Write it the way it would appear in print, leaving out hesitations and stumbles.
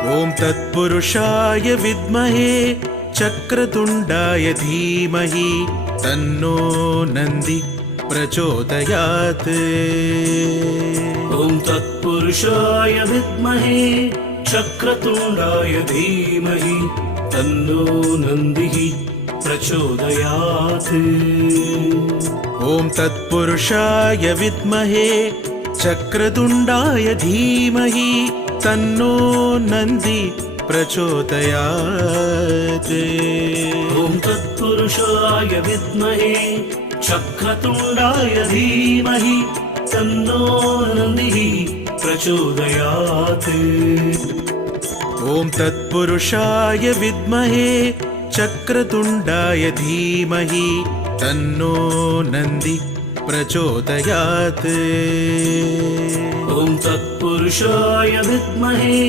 ॐ तत्पुरुषाय विद्महे चक्रतुण्डाय धीमहि तन्नो नन्दी प्रचोदयात्। ॐ तत्पुरुषाय विद्महे चक्रतुण्डाय धीमहि तन्नो नन्दिः प्रचोदयात्। ॐ तत्पुरुषाय विद्महे चक्रतुण्डाय धीमहि तन्नो नन्दी प्रचोदयात्। ॐ तत्पुरुषाय विद्महे चक्रतुण्डाय धीमहि तन्नो नन्दिः प्रचोदयात्। ॐ तत्पुरुषाय विद्महे चक्रतुण्डाय धीमहि तन्नो नन्दी प्रचोदयात्। ॐ तत्पुरुषाय विद्महे